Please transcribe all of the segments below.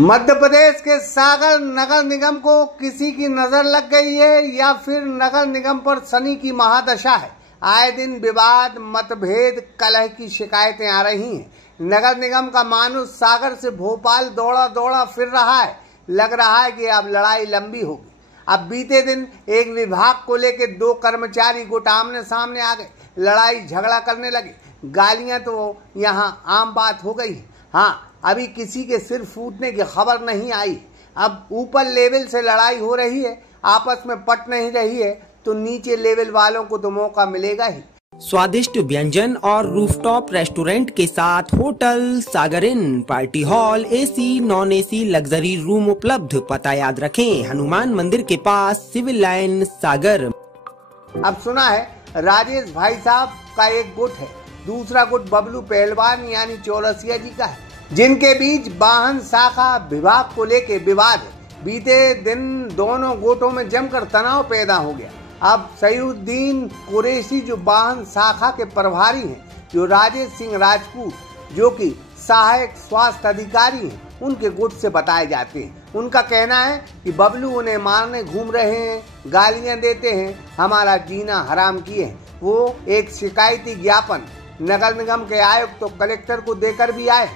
मध्य प्रदेश के सागर नगर निगम को किसी की नजर लग गई है या फिर नगर निगम पर शनि की महादशा है। आए दिन विवाद, मतभेद, कलह की शिकायतें आ रही हैं। नगर निगम का मानुष सागर से भोपाल दौड़ा दौड़ा फिर रहा है। लग रहा है कि अब लड़ाई लंबी होगी। अब बीते दिन एक विभाग को लेकर दो कर्मचारी गुट आमने सामने आ गए, लड़ाई झगड़ा करने लगे। गालियां तो यहाँ आम बात हो गई है। हाँ, अभी किसी के सिर फूटने की खबर नहीं आई। अब ऊपर लेवल से लड़ाई हो रही है, आपस में पट नहीं रही है, तो नीचे लेवल वालों को तो मौका मिलेगा ही। स्वादिष्ट व्यंजन और रूफटॉप रेस्टोरेंट के साथ Hotel Sagar Inn, party hall, AC, non AC, luxury room उपलब्ध। पता याद रखें, हनुमान मंदिर के पास, सिविल लाइन, सागर। अब सुना है राजेश भाई साहब का एक गुट है, दूसरा गुट बबलू पहलवान यानी चौरसिया जी का है, जिनके बीच वाहन शाखा विभाग को लेकर विवाद है। बीते दिन दोनों गुटों में जमकर तनाव पैदा हो गया। अब सईउद्दीन कुरैशी जो वाहन शाखा के प्रभारी हैं, जो राजेश सिंह राजपूत जो कि सहायक स्वास्थ्य अधिकारी हैं, उनके गुट से बताए जाते हैं। उनका कहना है कि बबलू उन्हें मारने घूम रहे हैं, गालियां देते हैं, हमारा जीना हराम किए हैं। वो एक शिकायती ज्ञापन नगर निगम के आयुक्त तो कलेक्टर को देकर भी आए।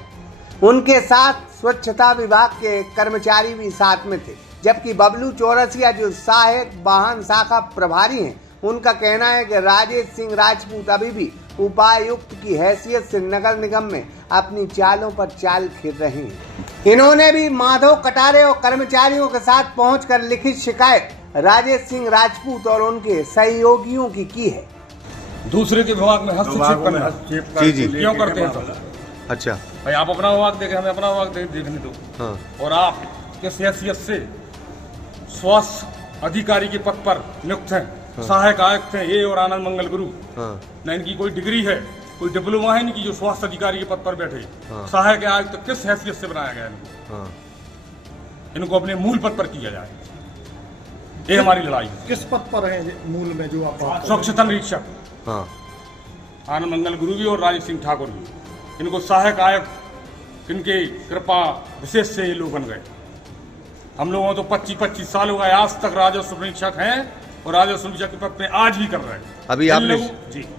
उनके साथ स्वच्छता विभाग के कर्मचारी भी साथ में थे। जबकि बबलू चौरसिया जो सहायक वाहन शाखा प्रभारी हैं, उनका कहना है कि राजेश सिंह राजपूत अभी भी उपायुक्त की हैसियत से नगर निगम में अपनी चालों पर चाल खेल रहे हैं। इन्होंने भी माधव कटारे और कर्मचारियों के साथ पहुंचकर लिखित शिकायत राजेश सिंह राजपूत और उनके सहयोगियों की है। दूसरे के विभाग में हस्तक्षेप करना क्यों करते हैं सब? अच्छा भाई, आप अपना विभाग देखें, हमें अपना विभाग देखने दो। हाँ। और आप किस हैसियत से स्वास्थ्य अधिकारी के पद पर नियुक्त हैं? हाँ। सहायक आयुक्त हैं ये और आनंद मंगल गुरु। हाँ। न इनकी कोई डिग्री है, कोई डिप्लोमा है इनकी जो स्वास्थ्य अधिकारी के पद पर बैठे। हाँ। सहायक आयुक्त किस हैसियत से बनाया गया इनको? हाँ। इनको अपने मूल पद पर किया जाए। ये हमारी लड़ाई है। किस पद पर है मूल में जो आप? स्वच्छता निरीक्षक। हाँ। आनंद मंगल गुरु भी और राजेश सिंह ठाकुर भी। इनको सहायक आयुक्त इनके कृपा विशेष से ये लोग बन गए। हम लोगों तो 25 साल हो गए, आज तक राजस्व निरीक्षक हैं और राजस्व निरीक्षक के पद पे आज भी कर रहे हैं। अभी आपने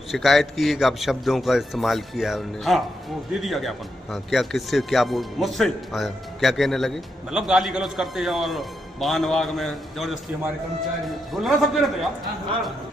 शिकायत की, एक आप शब्दों का इस्तेमाल किया है उन्हें। हाँ, वो दे दिया ज्ञापन। हाँ, क्या किससे क्या बोल? मुझसे। हाँ, क्या कहने लगे? मतलब गाली गलौज करते हैं और वाहन विभाग में जबरदस्ती हमारे कर्मचारी बोलना सब रहते हैं।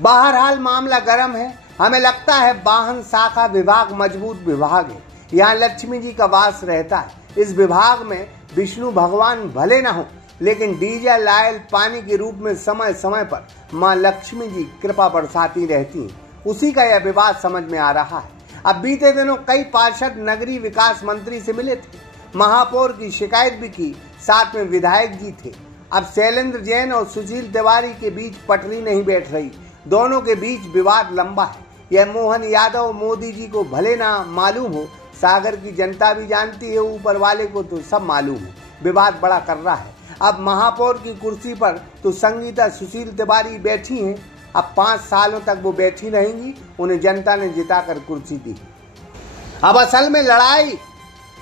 बहरहाल मामला गर्म है। हमें लगता है वाहन शाखा विभाग मजबूत विभाग है। यहाँ लक्ष्मी जी का वास रहता है। इस विभाग में विष्णु भगवान भले न हो, लेकिन डीजल ऑयल पानी के रूप में समय समय पर माँ लक्ष्मी जी कृपा बरसाती रहती हैं। उसी का यह विवाद समझ में आ रहा है। अब बीते दिनों कई पार्षद नगरीय विकास मंत्री से मिले थे, महापौर की शिकायत भी की, साथ में विधायक जी थे। अब शैलेंद्र जैन और सुशील तिवारी के बीच पटरी नहीं बैठ रही। दोनों के बीच विवाद लंबा है। यह मोहन यादव मोदी जी को भले ना मालूम हो, सागर की जनता भी जानती है, ऊपर वाले को तो सब मालूम है। विवाद बड़ा कर रहा है। अब महापौर की कुर्सी पर तो संगीता सुशील तिवारी बैठी हैं। अब 5 सालों तक वो बैठी रहेंगी। उन्हें जनता ने जिताकर कुर्सी दी। अब असल में लड़ाई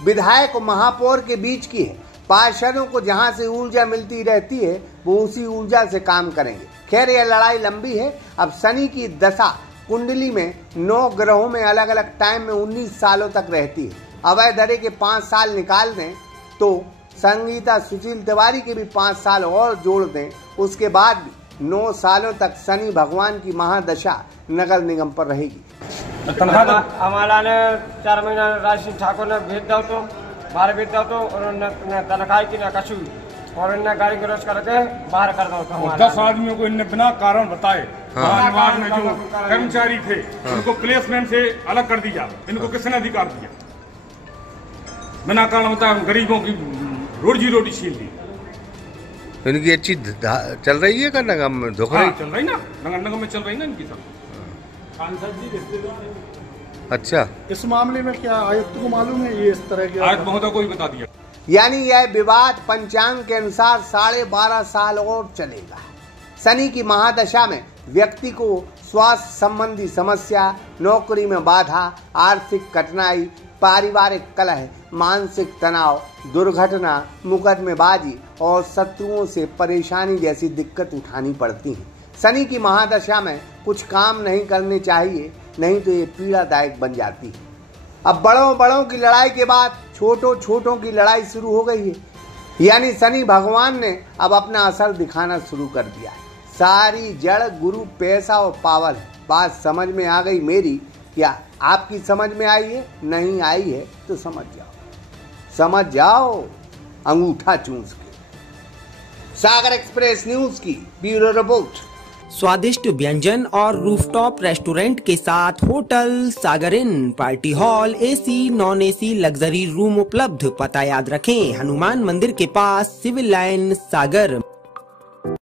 विधायक और महापौर के बीच की है। पार्षदों को जहां से ऊर्जा मिलती रहती है, वो उसी ऊर्जा से काम करेंगे। खैर, यह लड़ाई लंबी है। अब शनि की दशा कुंडली में 9 ग्रहों में अलग अलग टाइम में 19 सालों तक रहती है। अवैध धरे के 5 साल निकाल दें तो संगीता सुशील तिवारी के भी 5 साल और जोड़ दें, उसके बाद भी 9 सालों तक शनि भगवान की महादशा नगर निगम पर रहेगी। हमारा ने 4 महीना राजेश सिंह ठाकुर ने भेज दो तो बाहर भेज दो तो और तनख्वाह की न कछु और इन्हें गाड़ी गलौज करके बाहर कर दो तो 10 आदमियों को इनने बिना कारण बताए विभाग में जो कर्मचारी थे उनको प्लेसमेंट से अलग कर दिया। इनको किसने अधिकार दिया? बिना कारण बताए गरीबों की रोजी छीन ली। इनकी अच्छी चल रही है का नगम में? हाँ, चल रही ना, नगर निगम में चल रही ना इनकी सब। अच्छा, इस मामले में क्या आयुक्त को मालूम है? ये इस तरह के आयुक्त महोदय को ही बता दिया। यानी यह विवाद पंचांग के अनुसार 12.5 साल और चलेगा। शनि की महादशा में व्यक्ति को स्वास्थ्य संबंधी समस्या, नौकरी में बाधा, आर्थिक कठिनाई, पारिवारिक कलह, मानसिक तनाव, दुर्घटना, मुकदमेबाजी और शत्रुओं से परेशानी जैसी दिक्कत उठानी पड़ती है। शनि की महादशा में कुछ काम नहीं करने चाहिए, नहीं तो ये पीड़ादायक बन जाती है। अब बड़ों की लड़ाई के बाद छोटों की लड़ाई शुरू हो गई है, यानी शनि भगवान ने अब अपना असर दिखाना शुरू कर दिया है। सारी जड़ गुरु, पैसा और पावर है। बात समझ में आ गई मेरी? क्या आपकी समझ में आई है? नहीं आई है तो समझ जाओ अंगूठा चूस के। सागर एक्सप्रेस न्यूज की ब्यूरो रिपोर्ट। स्वादिष्ट व्यंजन और रूफटॉप रेस्टोरेंट के साथ Hotel Sagar Inn, party hall, AC, non AC luxury room उपलब्ध। पता याद रखें, हनुमान मंदिर के पास, सिविल लाइन, सागर।